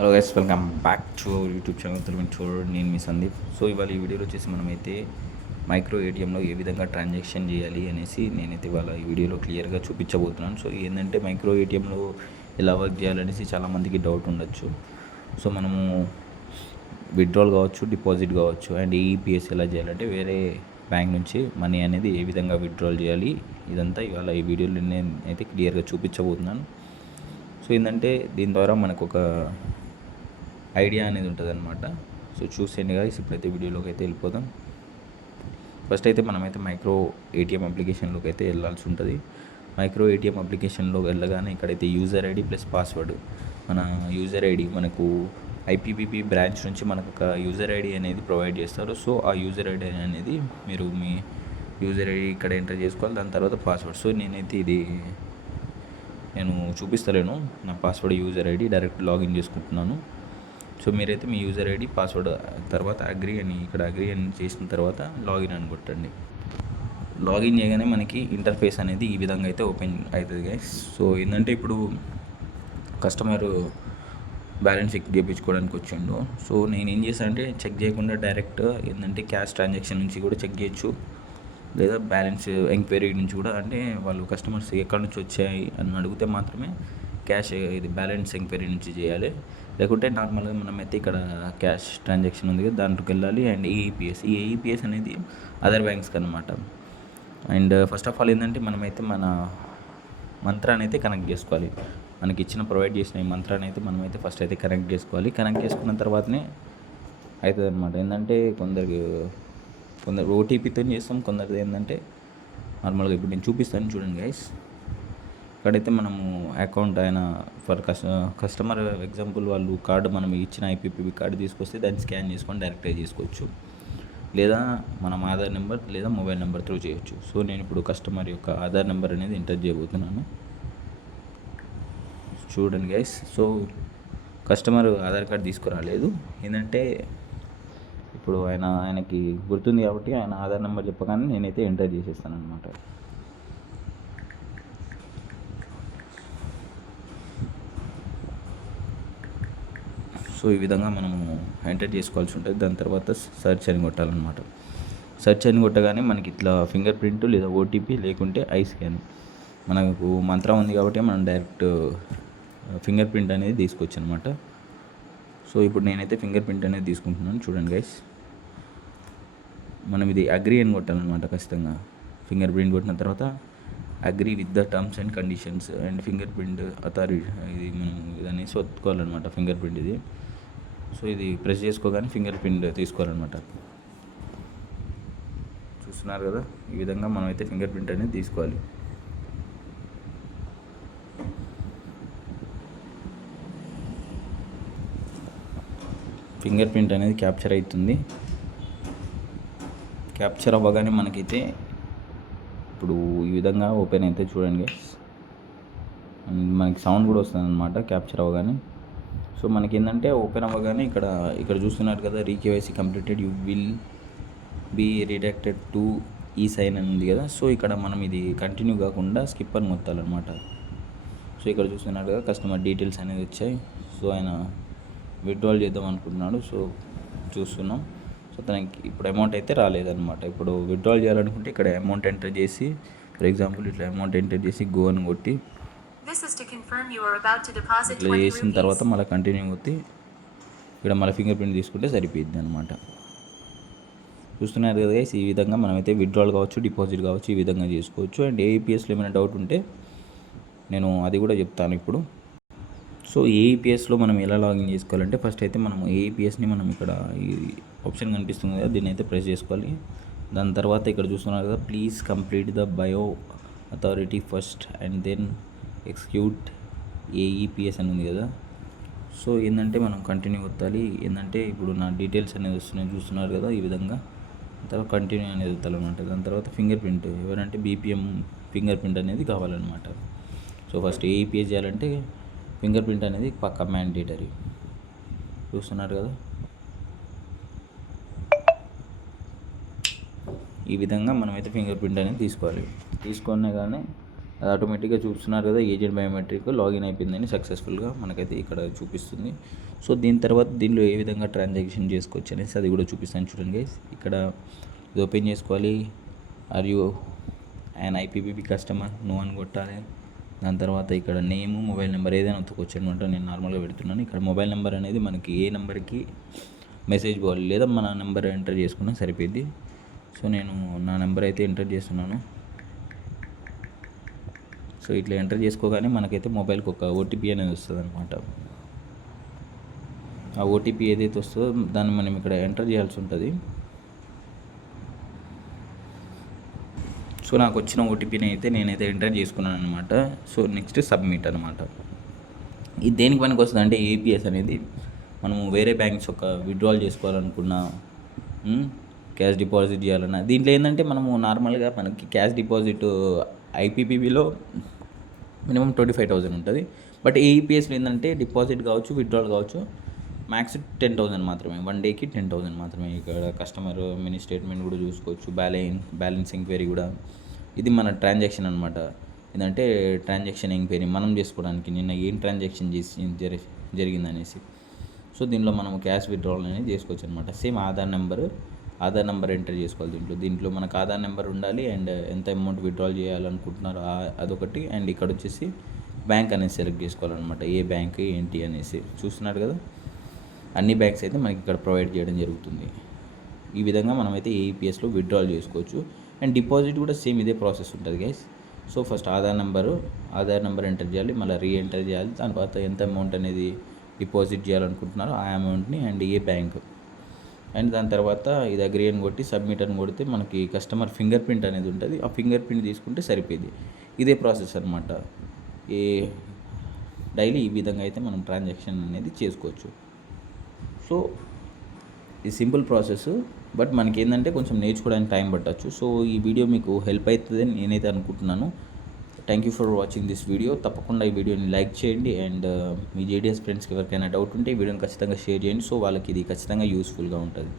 Hello guys, welcome back to YouTube channel Telugu tour. నేను మీ Sandeep. So ఇవాళ ఈ వీడియోలో వచ్చేసి మనమైతే మైక్రో ఏటీఎంలో ఏ విధంగా ట్రాన్సాక్షన్ చేయాలి అనేసి నేనైతే ఇవాళ ఈ వీడియోలో క్లియర్గా చూపించబోతున్నాను. సో ఏంటంటే మైక్రో ఏటీఎంలో ఎలా వర్క్ చేయాలనేసి చాలామందికి డౌట్ ఉండొచ్చు. సో మనము విత్డ్రాల్ కావచ్చు, డిపాజిట్ కావచ్చు, అండ్ ఈపీఎస్ ఎలా చేయాలంటే వేరే బ్యాంక్ నుంచి మనీ అనేది ఏ విధంగా విత్డ్రాల్ చేయాలి, ఇదంతా ఇవాళ ఈ వీడియోలో నేను అయితే క్లియర్గా చూపించబోతున్నాను. సో ఏంటంటే దీని ద్వారా మనకు ఒక ఐడియా అనేది ఉంటుంది అనమాట. సో చూసేయండి గాయ్స్, ఇప్పుడైతే వీడియోలోకి అయితే వెళ్ళిపోదాం. ఫస్ట్ అయితే మనమైతే మైక్రో ఏటీఎం అప్లికేషన్లోకి అయితే వెళ్ళాల్సి ఉంటుంది. మైక్రో ఏటీఎం అప్లికేషన్లో వెళ్ళగానే ఇక్కడైతే యూజర్ ఐడి ప్లస్ పాస్వర్డ్, మన యూజర్ ఐడి మనకు ఐపీపీబీ బ్రాంచ్ నుంచి మనకు ఒక యూజర్ ఐడి అనేది ప్రొవైడ్ చేస్తారు. సో ఆ యూజర్ ఐడి అనేది మీరు మీ యూజర్ ఐడి ఇక్కడ ఎంటర్ చేసుకోవాలి. దాని తర్వాత పాస్వర్డ్. సో నేనైతే ఇది నేను చూపిస్తలేను నా password, user ID direct login చేసుకుంటున్నాను. సో మీరైతే మీ యూజర్ ఐడి, పాస్వర్డ్ తర్వాత అగ్రీ అని ఇక్కడ అగ్రీ అని చేసిన తర్వాత లాగిన్ అని కొట్టండి. లాగిన్ చేయగానే మనకి ఇంటర్ఫేస్ అనేది ఈ విధంగా అయితే ఓపెన్ అవుతుంది గైస్. సో ఏంటంటే ఇప్పుడు కస్టమర్ బ్యాలెన్స్ చెక్ చేయించుకోవడానికి వచ్చిండు. సో నేను ఏం చేశాను అంటే చెక్ చేయకుండా డైరెక్ట్ ఏంటంటే క్యాష్ ట్రాన్సాక్షన్ నుంచి కూడా చెక్ చేయొచ్చు, లేదా బ్యాలెన్స్ ఎంక్వైరీ నుంచి కూడా, అంటే వాళ్ళు కస్టమర్స్ ఎక్కడి నుంచి వచ్చాయి అని అడిగితే మాత్రమే క్యాష్ ఇది బ్యాలెన్స్ ఎంక్వైరీ నుంచి చేయాలి. లేకుంటే నార్మల్గా మనమైతే ఇక్కడ క్యాష్ ట్రాన్సాక్షన్ ఉంది కదా దాంట్లోకి వెళ్ళాలి. అండ్ ఏఈపిఎస్, ఈ ఏఈపిఎస్ అనేది అదర్ బ్యాంక్స్కి అనమాట. అండ్ ఫస్ట్ ఆఫ్ ఆల్ ఏంటంటే మనమైతే మన మంత్రాన్ని అయితే కనెక్ట్ చేసుకోవాలి. మనకి ఇచ్చిన ప్రొవైడ్ చేసిన ఈ మంత్రాన్ని అయితే మనమైతే ఫస్ట్ అయితే కనెక్ట్ చేసుకోవాలి. కనెక్ట్ చేసుకున్న తర్వాతనే అవుతుంది అనమాట. ఏంటంటే కొందరు ఓటీపీతో చేస్తాం, కొందరిది ఏంటంటే నార్మల్గా ఇప్పుడు నేను చూపిస్తాను చూడండి గైస్. ఇక్కడైతే మనము అకౌంట్ అయిన ఫర్ కస్టమర్ ఎగ్జాంపుల్ వాళ్ళు కార్డు మనం ఇచ్చిన ఐపీపీబీ కార్డు తీసుకొస్తే దాన్ని స్కాన్ చేసుకొని డైరెక్ట్గా చేసుకోవచ్చు, లేదా మనం ఆధార్ నెంబర్ లేదా మొబైల్ నెంబర్ త్రూ చేయొచ్చు. సో నేను ఇప్పుడు కస్టమర్ యొక్క ఆధార్ నెంబర్ అనేది ఎంటర్ చేయబోతున్నాను. చూడండి guys, so customer Aadhaar card తీసుకురాలేదు. ఏంటంటే ఇప్పుడు ఆయనకి గుర్తుంది కాబట్టి ఆయన ఆధార్ నెంబర్ చెప్పగానే నేనైతే ఎంటర్ చేసేస్తాను అనమాట. సో ఈ విధంగా మనము ఎంటర్ చేసుకోవాల్సి ఉంటుంది. దాని తర్వాత సెర్చ్ అని కొట్టాలన్నమాట. సెర్చ్ అని కొట్టగానే మనకి ఇట్లా ఫింగర్ ప్రింట్ లేదా ఓటీపీ లేకుంటే ఐ స్కాన్, మనకు మంత్రం ఉంది కాబట్టి మనం డైరెక్ట్ ఫింగర్ ప్రింట్ అనేది తీసుకోవచ్చు అనమాట. సో ఇప్పుడు నేనైతే ఫింగర్ ప్రింట్ అనేది తీసుకుంటున్నాను. చూడండి గైస్, మనం ఇది అగ్రీ అని కొట్టాలన్నమాట ఖచ్చితంగా. ఫింగర్ ప్రింట్ కొట్టిన తర్వాత agree with the terms and conditions and finger print authority, ఇది మనం ఇదన్నీ ఒత్తుకోవాలన్నమాట ఫింగర్ ప్రింట్ ఇది. సో ఇది ప్రెస్ చేసుకోగానే ఫింగర్ ప్రింట్ తీసుకోవాలన్నమాట. చూస్తున్నారు కదా, ఈ విధంగా మనమైతే ఫింగర్ ప్రింట్ అనేది తీసుకోవాలి. ఫింగర్ ప్రింట్ అనేది క్యాప్చర్ అవుతుంది. క్యాప్చర్ అవ్వగానే మనకైతే ఇప్పుడు ఈ విధంగా ఓపెన్ అయితే చూడండి, మనకి సౌండ్ కూడా వస్తుంది అనమాట క్యాప్చర్ అవ్వగానే. సో మనకి ఏంటంటే ఓపెన్ అవ్వగానే ఇక్కడ చూస్తున్నారు కదా, re KYC completed, you will be redirected to ఈ సైన్ అని ఉంది కదా. సో ఇక్కడ మనం ఇది కంటిన్యూ కాకుండా స్కిప్ అని మొత్తాలన్నమాట. సో ఇక్కడ చూస్తున్నారు కదా, కస్టమర్ డీటెయిల్స్ అనేది వచ్చాయి. సో ఆయన విత్డ్రాల్ చేద్దాం అనుకుంటున్నాడు. సో చూస్తున్నాం. సో తనకి ఇప్పుడు అమౌంట్ అయితే రాలేదన్నమాట. ఇప్పుడు విత్డ్రాల్ చేయాలనుకుంటే ఇక్కడ అమౌంట్ ఎంటర్ చేసి, ఫర్ ఎగ్జాంపుల్ ఇట్లా అమౌంట్ ఎంటర్ చేసి గో అని కొట్టి ఇట్లా చేసిన తర్వాత మళ్ళీ కంటిన్యూ కొట్టి ఇక్కడ మళ్ళీ ఫింగర్ ప్రింట్ తీసుకుంటే సరిపోద్ది అనమాట. చూస్తున్నారు కదా గైస్, ఈ విధంగా మనమైతే విత్డ్రాల్ కావచ్చు, డిపాజిట్ కావచ్చు, ఈ విధంగా చేసుకోవచ్చు. అండ్ ఏఈపిఎస్లో ఏమైనా డౌట్ ఉంటే నేను అది కూడా చెప్తాను ఇప్పుడు. సో ఏఈపిఎస్లో మనం ఎలా లాగిన్ చేసుకోవాలంటే ఫస్ట్ అయితే మనం ఏఈపిఎస్ని మనం ఇక్కడ ఈ ఆప్షన్ కనిపిస్తుంది కదా, దీన్ని అయితే ప్రెస్ చేసుకోవాలి. దాని తర్వాత ఇక్కడ చూస్తున్నారు కదా, please complete the bio authority first and then execute AEPS అని ఉంది కదా. సో ఏంటంటే మనం కంటిన్యూ కొట్టాలి. ఏంటంటే ఇప్పుడు నా డీటెయిల్స్ అనేది వస్తున్నాయి చూస్తున్నారు కదా, ఈ విధంగా. తర్వాత కంటిన్యూ అనేది వస్తాలన్నమాట. దాని తర్వాత ఫింగర్ ప్రింట్, ఎవరంటే బీపీఎం ఫింగర్ ప్రింట్ అనేది కావాలన్నమాట. సో ఫస్ట్ ఏఈపిఎస్ చేయాలంటే ఫింగర్ ప్రింట్ అనేది పక్కా మ్యాండేటరీ. చూస్తున్నారు కదా, ఈ విధంగా మనమైతే ఫింగర్ ప్రింట్ అనేది తీసుకోవాలి. తీసుకునే కానీ అది ఆటోమేటిక్గా చూస్తున్నారు కదా, ఏజెంట్ బయోమెట్రిక్ లాగిన్ అయిపోయిందని సక్సెస్ఫుల్గా మనకైతే ఇక్కడ చూపిస్తుంది. సో దీని తర్వాత దీనిలో ఏ విధంగా ట్రాన్సాక్షన్ చేసుకోవచ్చు అనేసి అది కూడా చూపిస్తాను చూడండి గైస్. ఇక్కడ ఇది ఓపెన్ చేసుకోవాలి. Are you and IPPB customer no అని కొట్టాలి. దాని తర్వాత ఇక్కడ నేము మొబైల్ నెంబర్ ఏదైనా ఒత్తుకోవచ్చు అనమాట. నేను నార్మల్గా పెడుతున్నాను. ఇక్కడ మొబైల్ నెంబర్ అనేది మనకి ఏ నెంబర్కి మెసేజ్ పోవాలి లేదా మన నెంబర్ ఎంటర్ చేసుకున్నా సరిపోద్ది. సో నేను నా నెంబర్ అయితే ఎంటర్ చేస్తున్నాను. సో ఇట్లా ఎంటర్ చేసుకోగానే మనకైతే మొబైల్కి ఒక ఓటీపీ అనేది వస్తుంది అనమాట. ఆ ఓటీపీ ఏదైతే వస్తుందో దాన్ని మనం ఇక్కడ ఎంటర్ చేయాల్సి ఉంటుంది. సో నాకు వచ్చిన ఓటీపీని అయితే నేనైతే ఎంటర్ చేసుకున్నాను అనమాట. సో నెక్స్ట్ సబ్మిట్ అనమాట. ఇది దేనికి పనికి వస్తుంది అంటే ఏపీఎస్ అనేది మనము వేరే బ్యాంక్స్ ఒక విత్డ్రాల్ చేసుకోవాలనుకున్నా, క్యాష్ డిపాజిట్ చేయాలన్నా, దీంట్లో ఏంటంటే మనము నార్మల్గా మనకి క్యాష్ డిపాజిట్ ఐపీపీబీలో మినిమం 25,000 ఉంటుంది. బట్ ఏఈపీఎస్లో ఏంటంటే డిపాజిట్ కావచ్చు, విత్డ్రాల్ కావచ్చు, మ్యాక్స్ 10,000 మాత్రమే, 1 డేకి 10,000 మాత్రమే. ఇక్కడ కస్టమర్ మినీ స్టేట్మెంట్ కూడా చూసుకోవచ్చు, బ్యాలెన్స్ ఎంక్వైరీ కూడా. ఇది మన ట్రాన్సాక్షన్ అనమాట. ఏంటంటే ట్రాన్సాక్షన్ ఎంక్వైరీ మనం చేసుకోవడానికి నిన్న ఏం ట్రాన్సాక్షన్ జరిగిందనేసి. సో దీనిలో మనం క్యాష్ విత్డ్రాల్ అనేది చేసుకోవచ్చు అనమాట. సేమ్ ఆధార్ నెంబర్ ఎంటర్ చేసుకోవాలి. దీంట్లో మనకు ఆధార్ నెంబర్ ఉండాలి అండ్ ఎంత అమౌంట్ విత్డ్రాల్ చేయాలనుకుంటున్నారో అదొకటి. అండ్ ఇక్కడ వచ్చేసి బ్యాంక్ అనేది సెలెక్ట్ చేసుకోవాలన్నమాట. ఏ బ్యాంక్ ఏంటి అనేసి చూస్తున్నారు కదా. అన్ని బ్యాంక్స్ అయితే మనకి ఇక్కడ ప్రొవైడ్ చేయడం జరుగుతుంది. ఈ విధంగా మనమైతే ఏఈపీఎస్లో విత్డ్రాల్ చేసుకోవచ్చు. అండ్ డిపాజిట్ కూడా సేమ్ ఇదే ప్రాసెస్ ఉంటుంది guys. So first Aadhaar number enter చేయాలి, మళ్ళీ రీఎంటర్ చేయాలి. దాని తర్వాత ఎంత అమౌంట్ అనేది డిపాజిట్ చేయాలనుకుంటున్నారో ఆ అమౌంట్ని అండ్ ఏ బ్యాంక్, అండ్ దాని తర్వాత ఇది అగ్రీ అని కొట్టి సబ్మిట్ అని కొడితే మనకి కస్టమర్ ఫింగర్ ప్రింట్ అనేది ఉంటుంది. ఆ ఫింగర్ ప్రింట్ తీసుకుంటే సరిపోయింది. ఇదే ప్రాసెస్ అనమాట. డైలీ ఈ విధంగా అయితే మనం ట్రాన్సాక్షన్ అనేది చేసుకోవచ్చు. సో ఇది సింపుల్ ప్రాసెస్, బట్ మనకి ఏంటంటే కొంచెం నేర్చుకోవడానికి టైం పట్టచ్చు. సో ఈ వీడియో మీకు హెల్ప్ అవుతుందని నేనైతే అనుకుంటున్నాను. Thank you for watching this video. తప్పకుండా ఈ వీడియోని లైక్ చేయండి అండ్ మీ జేడిఎస్ ఫ్రెండ్స్కి ఎవరికైనా డౌట్ ఉంటే ఈ వీడియోని ఖచ్చితంగా షేర్ చేయండి. సో వాళ్ళకి ఇది ఖచ్చితంగా యూస్ఫుల్గా ఉంటుంది.